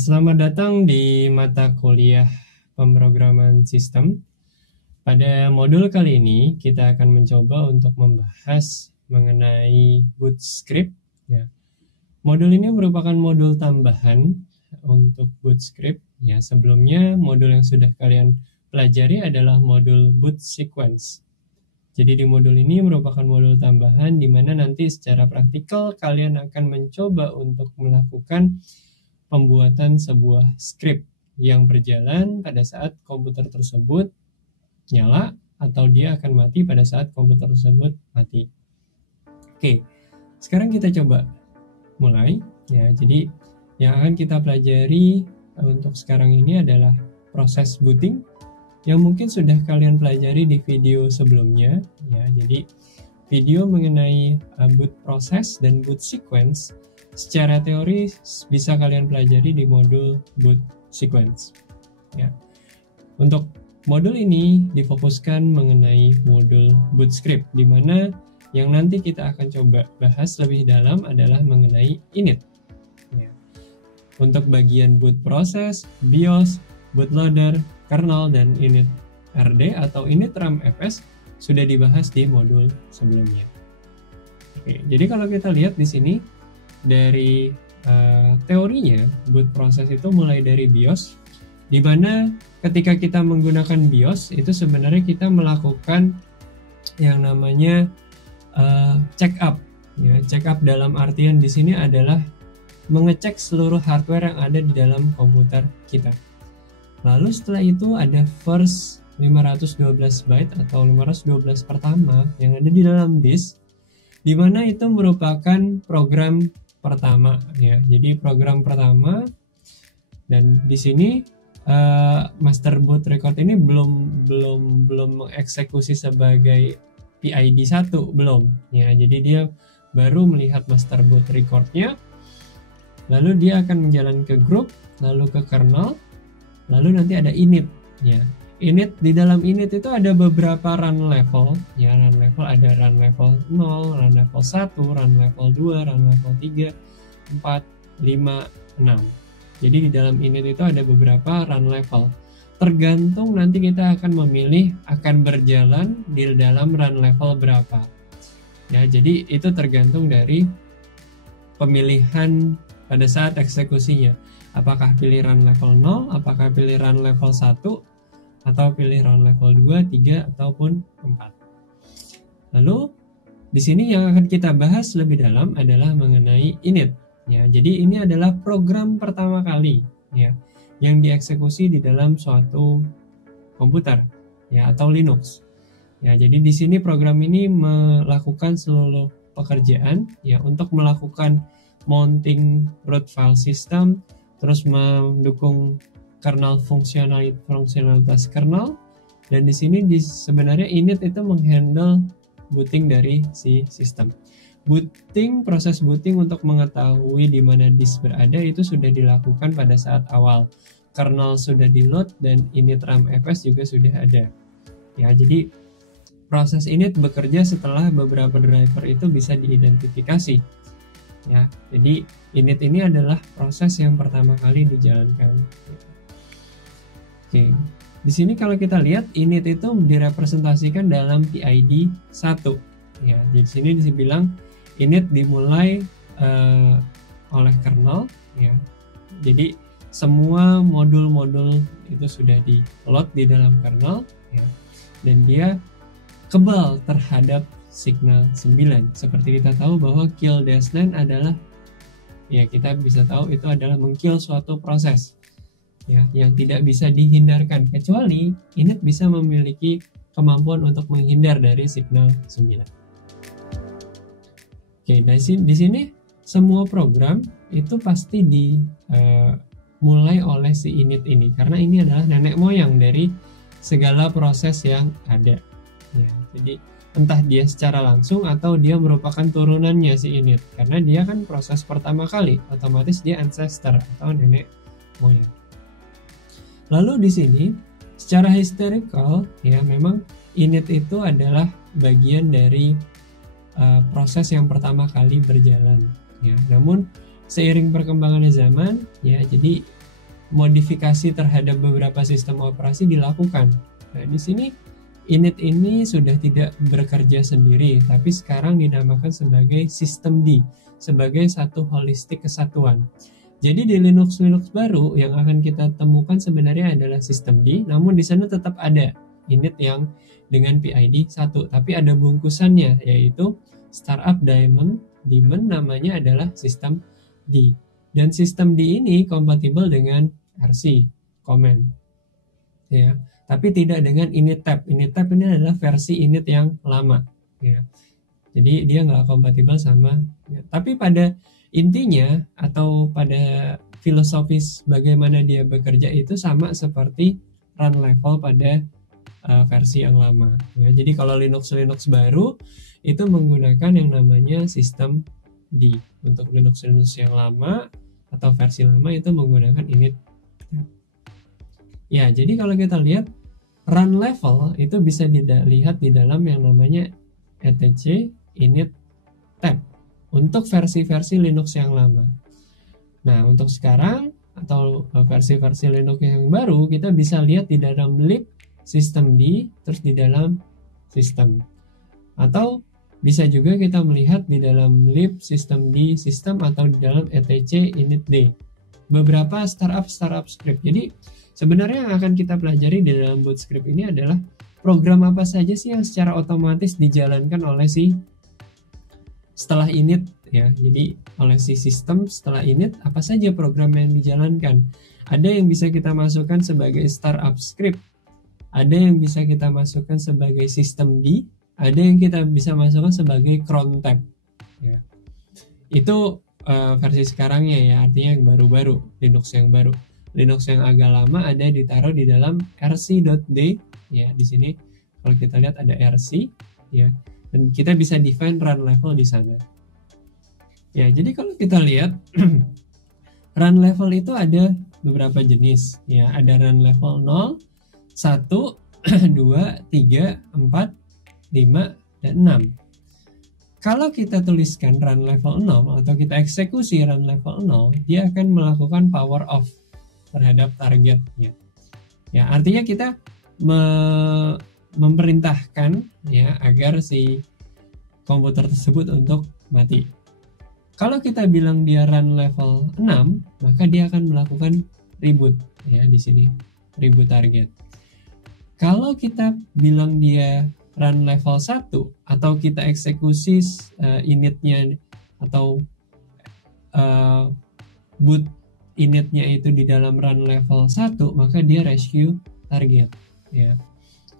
Selamat datang di mata kuliah pemrograman sistem. Pada modul kali ini kita akan mencoba untuk membahas mengenai Bootscript. Ya. Modul ini merupakan modul tambahan untuk Bootscript. Ya, sebelumnya modul yang sudah kalian pelajari adalah modul Boot Sequence. Jadi di modul ini merupakan modul tambahan di mana nanti secara praktikal kalian akan mencoba untuk melakukan pembuatan sebuah script yang berjalan pada saat komputer tersebut nyala atau dia akan mati pada saat komputer tersebut mati. Oke, sekarang kita coba mulai ya. Jadi yang akan kita pelajari untuk sekarang ini adalah proses booting yang mungkin sudah kalian pelajari di video sebelumnya ya. Jadi video mengenai boot process dan boot sequence secara teori bisa kalian pelajari di modul boot sequence. Ya. Untuk modul ini difokuskan mengenai modul Bootscript, di mana yang nanti kita akan coba bahas lebih dalam adalah mengenai init. Ya. Untuk bagian boot process, BIOS, bootloader, kernel, dan init RD atau init RAM FS sudah dibahas di modul sebelumnya. Oke, jadi kalau kita lihat di sini dari teorinya, boot process itu mulai dari BIOS, di mana ketika kita menggunakan BIOS itu sebenarnya kita melakukan yang namanya check up. Ya, check up dalam artian di sini adalah mengecek seluruh hardware yang ada di dalam komputer kita. Lalu setelah itu ada first 512 byte atau 512 pertama yang ada di dalam disk, di mana itu merupakan program pertama ya. Jadi program pertama, dan di sini master boot record ini belum mengeksekusi sebagai PID 1 belum ya. Jadi dia baru melihat master boot recordnya, lalu dia akan menjalan ke group, lalu ke kernel, lalu nanti ada init ya. Init, di dalam init itu ada beberapa run level ya. Run level ada run level 0, run level 1, run level 2, run level 3, 4, 5, 6. Jadi di dalam init itu ada beberapa run level. Tergantung nanti kita akan memilih akan berjalan di dalam run level berapa. Ya, jadi itu tergantung dari pemilihan pada saat eksekusinya. Apakah pilih run level 0, apakah pilih run level 1, atau pilih run level 2, 3, ataupun 4. Lalu di sini yang akan kita bahas lebih dalam adalah mengenai init ya. Jadi ini adalah program pertama kali ya yang dieksekusi di dalam suatu komputer ya atau Linux. Ya, jadi di sini program ini melakukan seluruh pekerjaan ya untuk melakukan mounting root file system, terus mendukung kernel fungsionalitas kernel, dan di sini sebenarnya init itu menghandle booting dari si sistem. Proses booting untuk mengetahui di mana disk berada itu sudah dilakukan pada saat awal. Kernel sudah di-load dan init RAM FS juga sudah ada. Ya, jadi proses init bekerja setelah beberapa driver itu bisa diidentifikasi. Ya, jadi init ini adalah proses yang pertama kali dijalankan. Oke, di sini kalau kita lihat init itu direpresentasikan dalam PID 1. Ya, di sini dibilang init dimulai oleh kernel. Ya, jadi semua modul-modul itu sudah di-load di dalam kernel. Ya, dan dia kebal terhadap signal 9. Seperti kita tahu bahwa kill -9 adalah ya kita bisa tahu itu adalah mengkill suatu proses. Ya, yang tidak bisa dihindarkan, kecuali init bisa memiliki kemampuan untuk menghindar dari signal 9. Oke, di sini semua program itu pasti dimulai oleh si init ini, karena ini adalah nenek moyang dari segala proses yang ada. Ya, jadi entah dia secara langsung atau dia merupakan turunannya si init, karena dia kan proses pertama kali, otomatis dia ancestor atau nenek moyang. Lalu di sini secara historical ya memang init itu adalah bagian dari proses yang pertama kali berjalan ya. Namun seiring perkembangan zaman ya, jadi modifikasi terhadap beberapa sistem operasi dilakukan. Nah, di sini init ini sudah tidak bekerja sendiri, tapi sekarang dinamakan sebagai sistem D, sebagai satu holistik kesatuan. Jadi di Linux baru yang akan kita temukan sebenarnya adalah sistem D, namun di sana tetap ada init yang dengan PID 1, tapi ada bungkusannya, yaitu Startup Daemon namanya adalah sistem D. Dan sistem D ini kompatibel dengan RC command, ya, tapi tidak dengan init tab. Init tab ini adalah versi init yang lama, ya. Jadi dia nggak kompatibel sama, ya. Tapi pada intinya atau pada filosofis bagaimana dia bekerja itu sama seperti run level pada versi yang lama, ya. Jadi kalau Linux baru itu menggunakan yang namanya sistem D. Untuk Linux yang lama atau versi lama itu menggunakan init. Ya, jadi kalau kita lihat run level itu bisa dilihat di dalam yang namanya etc init tab untuk versi-versi Linux yang lama. Nah, untuk sekarang atau versi-versi Linux yang baru kita bisa lihat di dalam lib sistem D terus di dalam sistem, atau bisa juga kita melihat di dalam lib sistem D sistem atau di dalam etc init D beberapa startup script. Jadi sebenarnya yang akan kita pelajari di dalam Bootscript ini adalah program apa saja sih yang secara otomatis dijalankan oleh si setelah init, ya. Jadi oleh si sistem setelah init apa saja program yang dijalankan. Ada yang bisa kita masukkan sebagai startup script, ada yang bisa kita masukkan sebagai sistem D, ada yang kita bisa masukkan sebagai cron tab, ya. Itu versi sekarangnya, ya, artinya yang baru-baru, Linux yang baru. Linux yang agak lama ada ditaruh di dalam rc.d, ya. Di sini kalau kita lihat ada rc, ya, dan kita bisa define run level di sana. Ya, jadi kalau kita lihat run level itu ada beberapa jenis, ya. Ada run level 0, 1, 2, 3, 4, 5, dan 6. Kalau kita tuliskan run level 0 atau kita eksekusi run level 0, dia akan melakukan power off terhadap target, ya. Ya, artinya kita memerintahkan, ya, agar si komputer tersebut untuk mati. Kalau kita bilang dia run level 6, maka dia akan melakukan reboot, ya, di sini reboot target. Kalau kita bilang dia run level 1 atau kita eksekusi initnya atau boot initnya itu di dalam run level 1, maka dia rescue target, ya.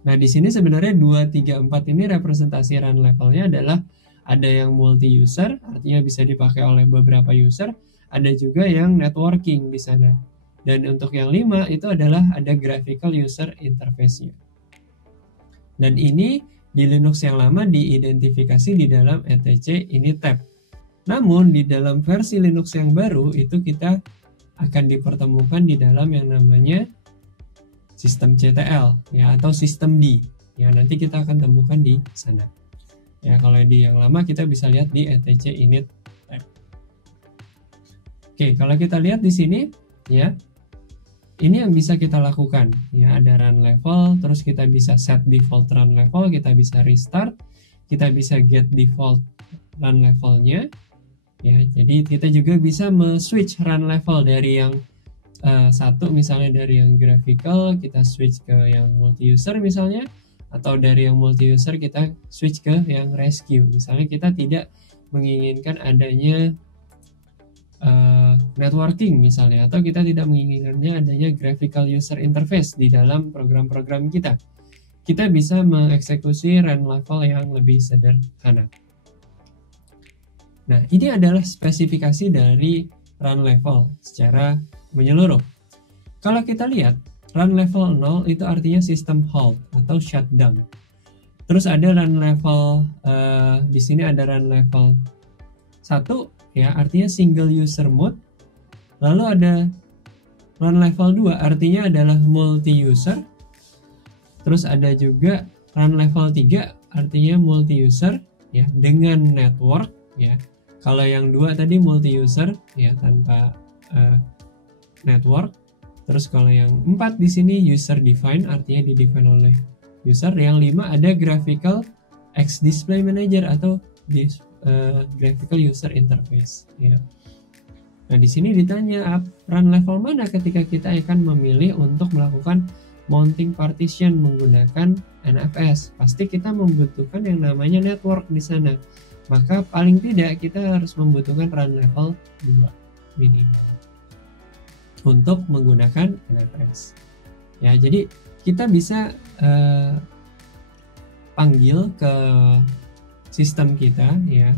Nah, di sini sebenarnya 2, 3, 4 ini representasi run levelnya adalah ada yang multi user, artinya bisa dipakai oleh beberapa user, ada juga yang networking di sana. Dan untuk yang 5 itu adalah ada graphical user interface-nya. Dan ini di Linux yang lama diidentifikasi di dalam etc init tab. Namun di dalam versi Linux yang baru itu kita akan dipertemukan di dalam yang namanya sistem CTL, ya, atau sistem D. Ya, nanti kita akan temukan di sana. Ya, kalau di yang lama kita bisa lihat di etc init tab. Oke, kalau kita lihat di sini, ya, ini yang bisa kita lakukan, ya. Ada run level, terus kita bisa set default run level, kita bisa restart, kita bisa get default run levelnya, ya. Jadi kita juga bisa switch run level dari yang satu, misalnya dari yang graphical kita switch ke yang multi user misalnya, atau dari yang multi user kita switch ke yang rescue. Misalnya kita tidak menginginkan adanya networking misalnya, atau kita tidak menginginkannya adanya graphical user interface di dalam program-program kita. Kita bisa mengeksekusi run level yang lebih sederhana. Nah, ini adalah spesifikasi dari run level secara menyeluruh. Kalau kita lihat, run level 0 itu artinya sistem halt atau shutdown. Terus ada run level, di sini ada run level 1, ya, artinya single user mode. Lalu ada run level 2 artinya adalah multi user. Terus ada juga run level 3 artinya multi user, ya, dengan network, ya. Kalau yang 2 tadi multi user, ya, tanpa network. Terus kalau yang 4 di sini user define, artinya di define oleh user. Yang 5 ada graphical X display manager atau graphical user interface ya. Nah, di sini ditanya run level mana ketika kita akan memilih untuk melakukan mounting partition menggunakan NFS. Pasti kita membutuhkan yang namanya network di sana. Maka paling tidak kita harus membutuhkan run level 2 minimal untuk menggunakan NFS. Ya, jadi kita bisa panggil ke sistem kita ya.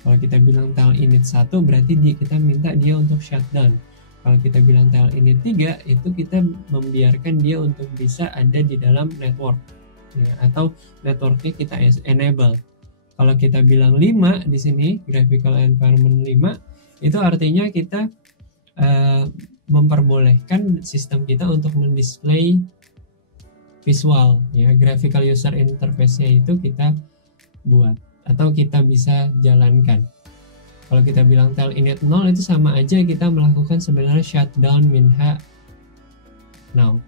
Kalau kita bilang tel init 1 berarti kita minta dia untuk shutdown. Kalau kita bilang tel init 3 itu kita membiarkan dia untuk bisa ada di dalam network ya, atau networknya kita enable. Kalau kita bilang 5 di sini graphical environment 5 itu artinya kita memperbolehkan sistem kita untuk mendisplay visual ya, graphical user interface-nya itu kita buat atau kita bisa jalankan. Kalau kita bilang tel init 0 itu sama aja kita melakukan sebenarnya shutdown minha now.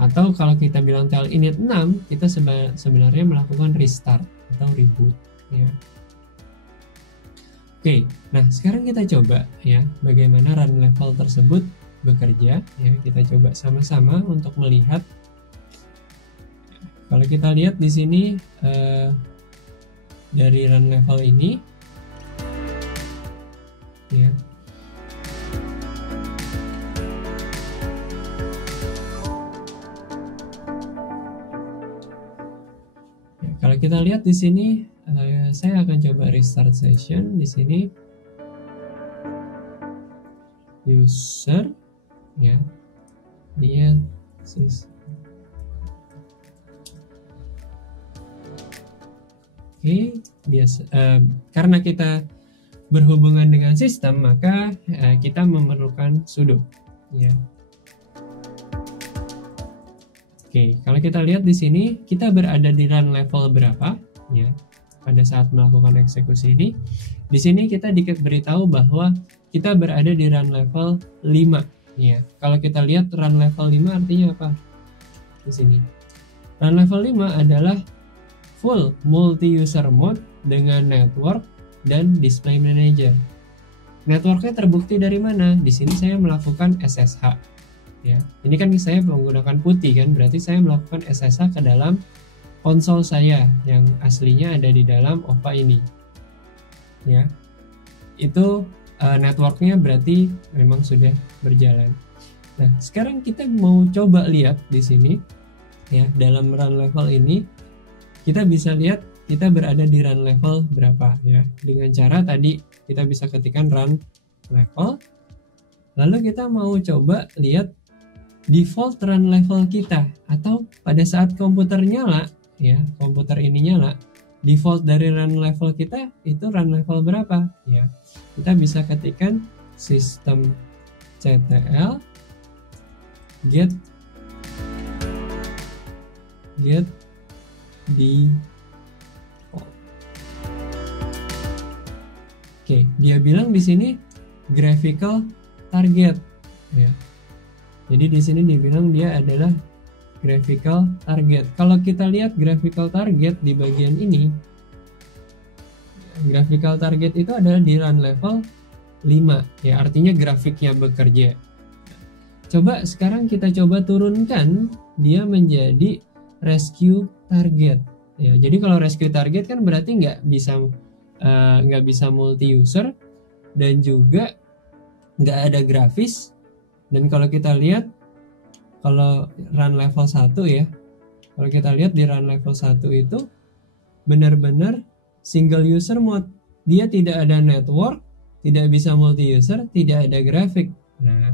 Atau kalau kita bilang tel init 6 kita sebenarnya melakukan restart atau reboot ya. Oke, nah sekarang kita coba ya bagaimana run level tersebut bekerja ya. Kita coba sama-sama untuk melihat. Kalau kita lihat di sini dari run level ini ya. Kalau kita lihat di sini saya akan coba restart session di sini. User ya. Dia Oke, biasa karena kita berhubungan dengan sistem maka kita memerlukan sudo ya. Oke, kalau kita lihat di sini kita berada di run level berapa ya pada saat melakukan eksekusi ini. Di sini kita diberitahu bahwa kita berada di run level 5 ya. Kalau kita lihat run level 5 artinya apa? Di sini. Run level 5 adalah full multi-user mode dengan network dan display manager. Networknya terbukti dari mana? Di sini saya melakukan SSH. Ya, ini kan saya menggunakan putih kan, berarti saya melakukan SSH ke dalam konsol saya yang aslinya ada di dalam OVA ini. Ya, itu networknya berarti memang sudah berjalan. Nah, sekarang kita mau coba lihat di sini ya dalam run level ini. Kita bisa lihat kita berada di run level berapa ya. Dengan cara tadi kita bisa ketikkan run level. Lalu kita mau coba lihat default run level kita atau pada saat komputer nyala ya, komputer ini nyala, default dari run level kita itu run level berapa ya. Kita bisa ketikkan systemctl get default. Oke, dia bilang di sini graphical target ya. Jadi di sini dibilang dia adalah graphical target. Kalau kita lihat graphical target di bagian ini, graphical target itu adalah di run level 5 ya, artinya grafiknya bekerja. Coba sekarang kita coba turunkan dia menjadi rescue target ya. Jadi kalau rescue target kan berarti nggak bisa multi user dan juga nggak ada grafis. Dan kalau kita lihat kalau run level 1 ya, kalau kita lihat di run level 1 itu benar-benar single user mode. Dia tidak ada network, tidak bisa multi user, tidak ada grafik. Nah,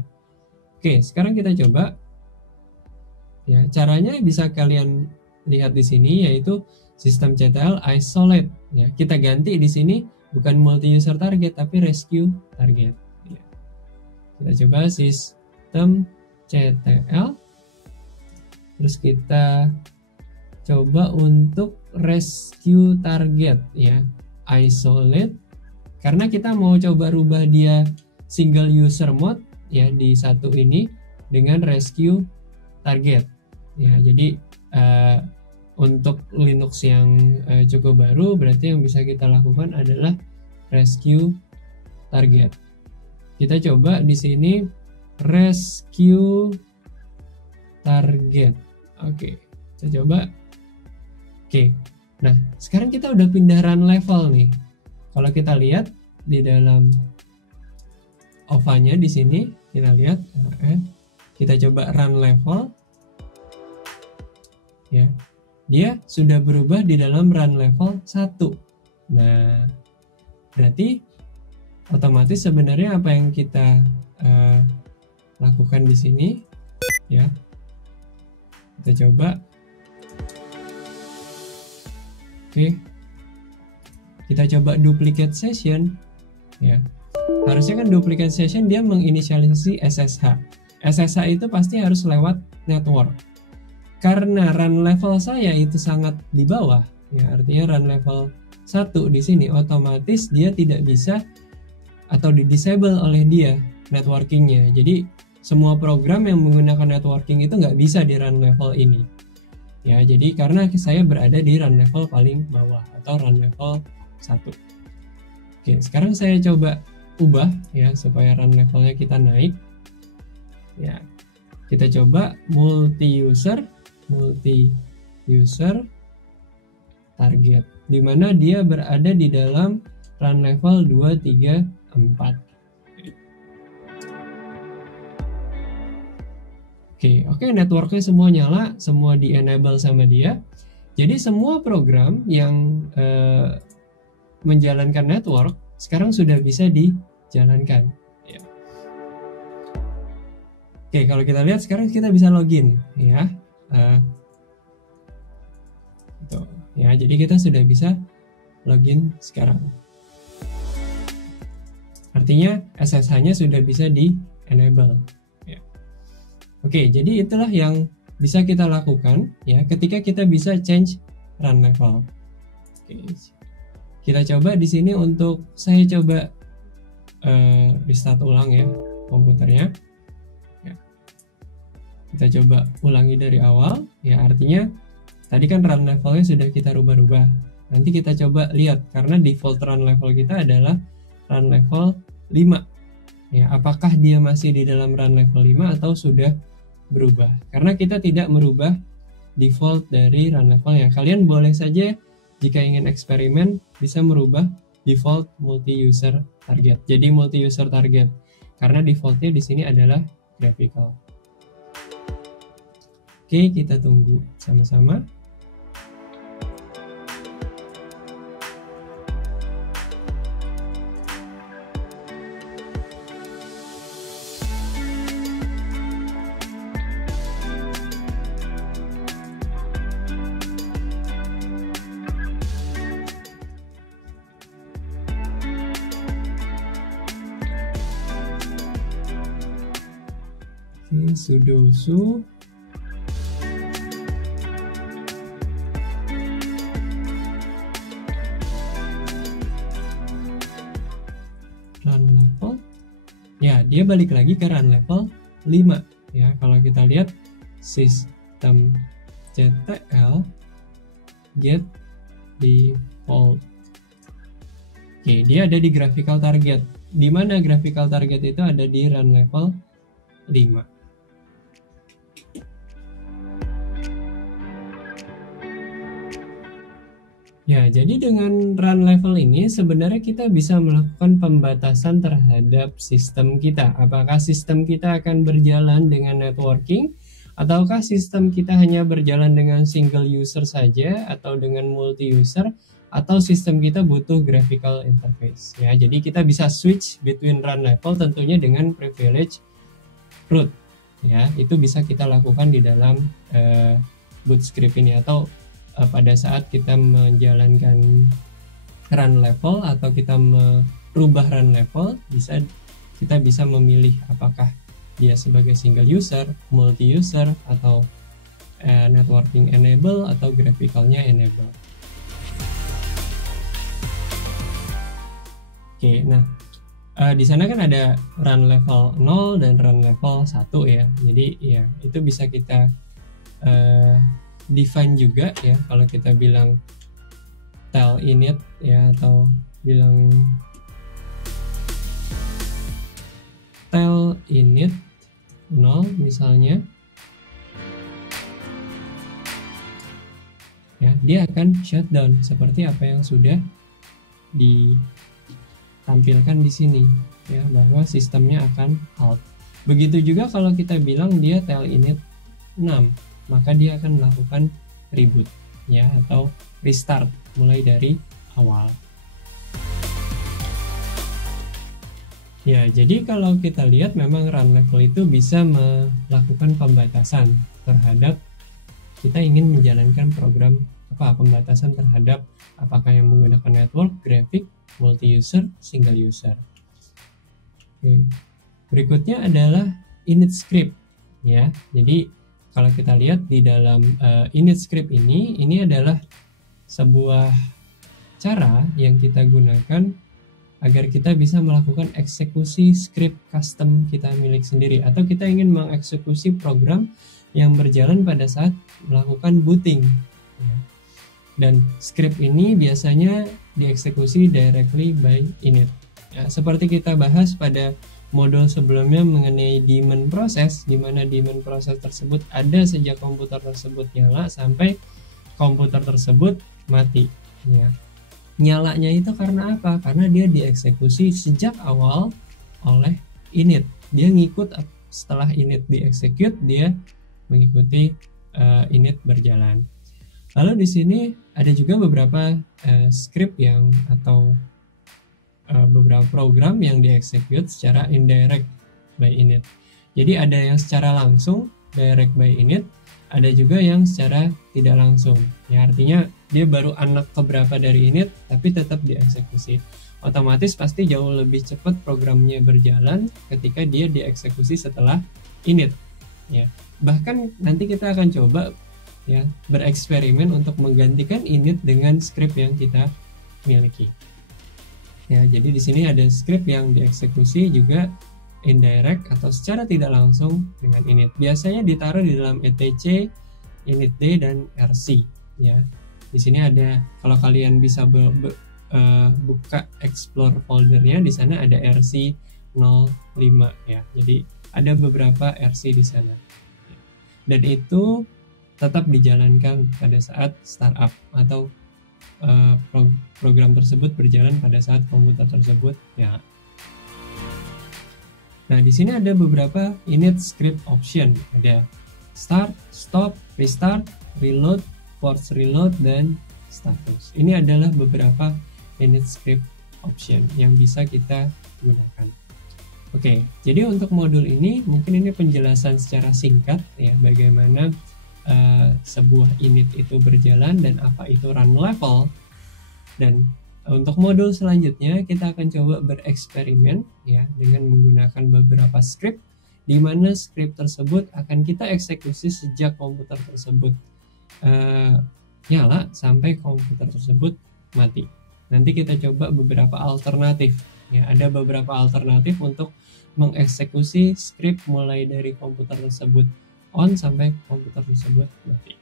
oke, sekarang kita coba. Ya, caranya bisa kalian lihat di sini yaitu systemctl isolate. Ya, kita ganti di sini bukan multi user target tapi rescue target. Ya. Kita coba systemctl. Terus kita coba untuk rescue target ya, isolate. Karena kita mau coba rubah dia single user mode ya di satu ini. dengan rescue target. Ya, jadi untuk Linux yang cukup baru, berarti yang bisa kita lakukan adalah rescue target. Kita coba di sini rescue target. Oke, kita coba. Oke, nah sekarang kita udah pindah run level nih. Kalau kita lihat di dalam OVA-nya di sini, kita lihat, kita coba run level. Ya, dia sudah berubah di dalam run level 1. Nah, berarti otomatis sebenarnya apa yang kita lakukan di sini, ya, kita coba. Oke, kita coba duplicate session, ya. Harusnya kan duplicate session dia menginisialisasi SSH. SSH itu pasti harus lewat network. Karena run level saya itu sangat di bawah, ya, artinya run level 1 di sini otomatis dia tidak bisa atau di-disable oleh dia networkingnya. Jadi semua program yang menggunakan networking itu nggak bisa di run level ini. Ya, jadi karena saya berada di run level paling bawah atau run level 1. Oke, sekarang saya coba ubah ya supaya run levelnya kita naik. Ya, kita coba multi-user target, di mana dia berada di dalam run level 2, 3, 4. Oke, networknya semua nyala, semua di enable sama dia. Jadi semua program yang menjalankan network sekarang sudah bisa dijalankan. Ya. Oke, kalau kita lihat sekarang kita bisa login, ya. Ya, jadi kita sudah bisa login sekarang. Artinya SSH-nya sudah bisa di-enable. Ya. Oke, jadi itulah yang bisa kita lakukan ya ketika kita bisa change run level. Oke. Kita coba di sini untuk saya coba restart ulang ya komputernya. Ya. Kita coba ulangi dari awal ya, artinya tadi kan run levelnya sudah kita rubah-rubah. Nanti kita coba lihat karena default run level kita adalah run level 5. Ya, apakah dia masih di dalam run level 5 atau sudah berubah? Karena kita tidak merubah default dari run levelnya. Kalian boleh saja jika ingin eksperimen bisa merubah default multi-user target. Jadi multi-user target karena defaultnya di sini adalah graphical. Oke, kita tunggu sama-sama. Sudo su run level ya, dia balik lagi ke run level 5 ya. Kalau kita lihat sistem ctl get default. Oke, dia ada di graphical target, di mana graphical target itu ada di run level 5. Ya, jadi dengan run level ini sebenarnya kita bisa melakukan pembatasan terhadap sistem kita. Apakah sistem kita akan berjalan dengan networking, ataukah sistem kita hanya berjalan dengan single user saja, atau dengan multi user, atau sistem kita butuh graphical interface. Ya, jadi kita bisa switch between run level tentunya dengan privilege root. Ya, itu bisa kita lakukan di dalam Bootscript ini, atau pada saat kita menjalankan run level atau kita merubah run level, kita bisa memilih apakah dia sebagai single user, multi user, atau networking enable atau graphicalnya enable. Oke, nah Di sana kan ada run level 0 dan run level 1 ya. Jadi ya itu bisa kita define juga ya, kalau kita bilang tel init ya, atau bilang tel init 0 misalnya ya, dia akan shutdown seperti apa yang sudah ditampilkan di sini ya, bahwa sistemnya akan halt. Begitu juga kalau kita bilang dia tel init 6, maka dia akan melakukan reboot ya, atau restart mulai dari awal. Ya, jadi kalau kita lihat memang run level itu bisa melakukan pembatasan terhadap kita ingin menjalankan program apa, pembatasan terhadap apakah yang menggunakan network, grafik, multi-user, single user. Oke. Berikutnya adalah init script ya. Jadi kalau kita lihat di dalam init script ini adalah sebuah cara yang kita gunakan agar kita bisa melakukan eksekusi script custom kita milik sendiri, atau kita ingin mengeksekusi program yang berjalan pada saat melakukan booting ya. Dan script ini biasanya dieksekusi directly by init ya, seperti kita bahas pada modul sebelumnya mengenai daemon process, di mana daemon process tersebut ada sejak komputer tersebut nyala sampai komputer tersebut mati ya. Nyalanya itu karena apa? Karena dia dieksekusi sejak awal oleh init. Dia ngikut setelah init dieksekut, dia mengikuti init berjalan. Lalu di sini ada juga beberapa script yang atau beberapa program yang dieksekut secara indirect by init. Jadi ada yang secara langsung direct by init, ada juga yang secara tidak langsung. Ya, artinya dia baru anak keberapa dari init tapi tetap dieksekusi. Otomatis pasti jauh lebih cepat programnya berjalan ketika dia dieksekusi setelah init. Ya. Bahkan nanti kita akan coba ya bereksperimen untuk menggantikan init dengan script yang kita miliki. Ya, jadi di sini ada script yang dieksekusi juga indirect atau secara tidak langsung dengan init. Biasanya ditaruh di dalam etc, initd dan rc ya. Di sini ada, kalau kalian bisa buka explore foldernya, di sana ada rc05 ya. Jadi ada beberapa rc di sana. Dan itu tetap dijalankan pada saat startup atau program tersebut berjalan pada saat komputer tersebut ya. Nah, di sini ada beberapa init script option. Ada start, stop, restart, reload, force reload, dan status. Ini adalah beberapa init script option yang bisa kita gunakan. Oke, jadi untuk modul ini mungkin ini penjelasan secara singkat ya, bagaimana sebuah init itu berjalan dan apa itu run level. Dan untuk modul selanjutnya kita akan coba bereksperimen ya dengan menggunakan beberapa script, di mana script tersebut akan kita eksekusi sejak komputer tersebut nyala sampai komputer tersebut mati. Nanti kita coba beberapa alternatif ya, ada beberapa alternatif untuk mengeksekusi script mulai dari komputer tersebut on sampai komputer tersebut mati.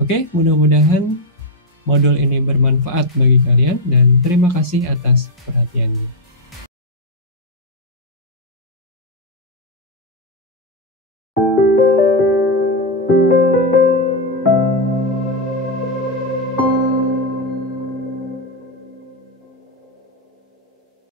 Oke, mudah-mudahan modul ini bermanfaat bagi kalian dan terima kasih atas perhatiannya.